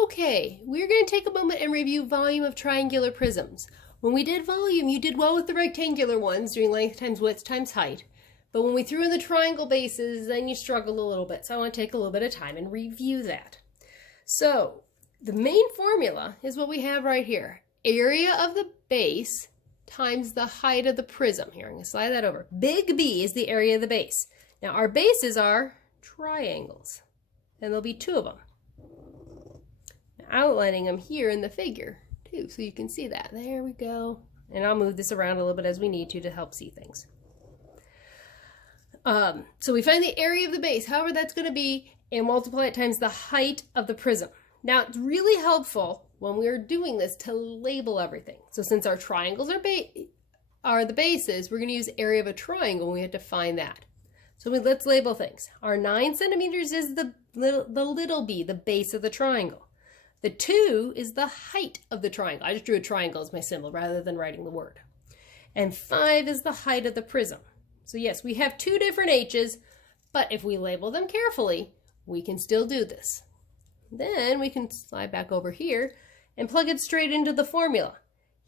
Okay, we're going to take a moment and review volume of triangular prisms. When we did volume, you did well with the rectangular ones, doing length times width times height. But when we threw in the triangle bases, then you struggled a little bit. So I want to take a little bit of time and review that. So the main formula is what we have right here. Area of the base times the height of the prism. Here, I'm going to slide that over. Big B is the area of the base. Now our bases are triangles, and there'll be two of them. Outlining them here in the figure too, so you can see that. There we go. And I'll move this around a little bit as we need to help see things. So we find the area of the base, however that's going to be, and multiply it times the height of the prism. Now it's really helpful when we're doing this to label everything. So since our triangles are the bases, we're going to use area of a triangle and we have to find that. So let's label things. Our 9 centimeters is the little b, the base of the triangle. The 2 is the height of the triangle. I just drew a triangle as my symbol rather than writing the word. And 5 is the height of the prism. So yes, we have two different h's, but if we label them carefully, we can still do this. Then we can slide back over here and plug it straight into the formula.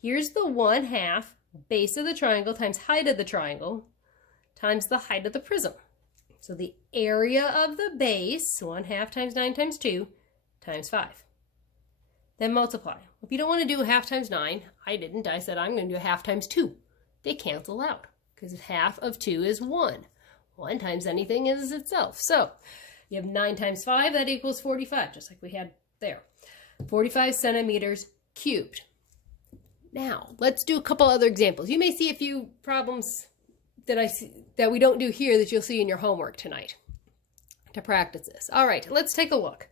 Here's the 1/2 base of the triangle times height of the triangle times the height of the prism. So the area of the base, 1/2 times 9 times 2 times 5. Then multiply. If you don't want to do 1/2 times 9, I didn't. I said I'm going to do 1/2 times 2. They cancel out because 1/2 of 2 is 1. 1 times anything is itself. So you have 9 times 5, that equals 45, just like we had there. 45 centimeters cubed. Now, let's do a couple other examples. You may see a few problems that we don't do here that you'll see in your homework tonight to practice this. All right, let's take a look.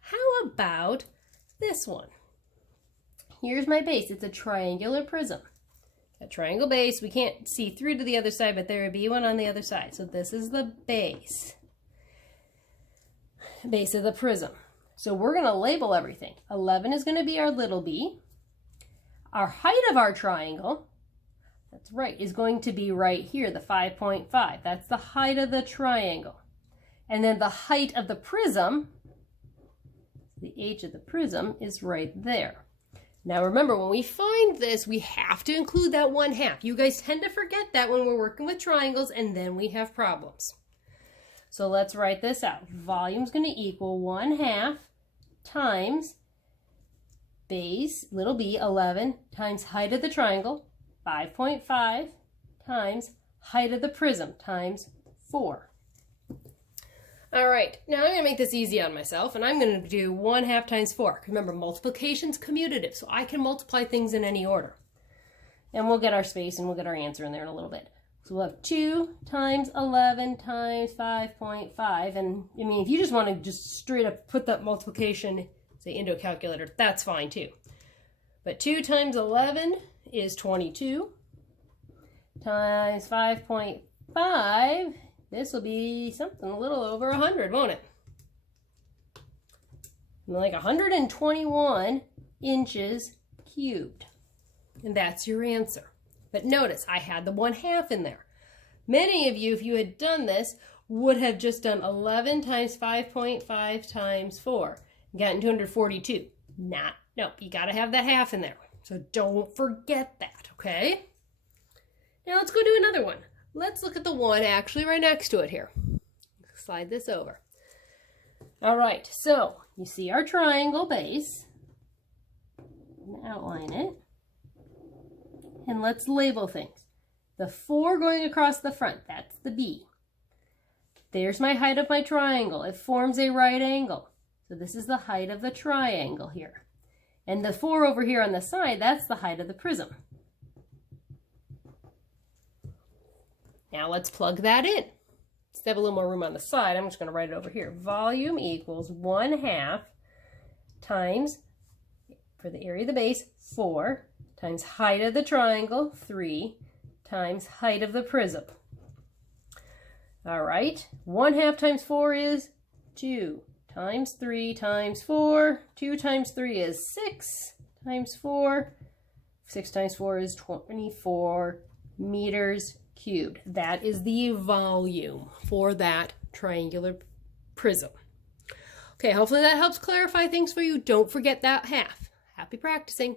How about this one? Here's my base. It's a triangular prism. A triangle base. We can't see through to the other side, but there would be one on the other side. So this is the base of the prism. So we're going to label everything. 11 is going to be our little b. Our height of our triangle, that's right, is going to be right here, the 5.5. That's the height of the triangle. And then the height of the prism, the h of the prism, is right there. Now remember, when we find this, we have to include that 1/2. You guys tend to forget that when we're working with triangles, and then we have problems. So let's write this out. Volume is going to equal 1/2 times base, little b, 11, times height of the triangle, 5.5, times height of the prism, times 4. All right, now I'm going to make this easy on myself, and I'm going to do 1/2 times 4. Remember, multiplication's commutative, so I can multiply things in any order. And we'll get our space, and we'll get our answer in there in a little bit. So we'll have 2 times 11 times 5.5. And I mean, if you just want to just straight up put that multiplication, say, into a calculator, that's fine too. But 2 times 11 is 22 times 5.5. This will be something a little over 100, won't it? Like 121 inches cubed. And that's your answer. But notice, I had the 1/2 in there. Many of you, if you had done this, would have just done 11 times 5.5 times 4 and gotten 242. Nope, you got to have that half in there. So don't forget that, okay? Now let's go do another one. Let's look at the one actually right next to it here. Slide this over. All right, so you see our triangle base. Outline it. And let's label things. The 4 going across the front, that's the B. There's my height of my triangle. It forms a right angle. So this is the height of the triangle here. And the 4 over here on the side, that's the height of the prism. Now let's plug that in. Let's have a little more room on the side. I'm just going to write it over here. Volume equals 1/2 times, for the area of the base, 4, times height of the triangle, 3, times height of the prism. All right, 1/2 times 4 is 2, times 3 times 4. 2 times 3 is 6, times 4. 6 times 4 is 24 meters cubed. That is the volume for that triangular prism. Okay, hopefully that helps clarify things for you. Don't forget that half. Happy practicing.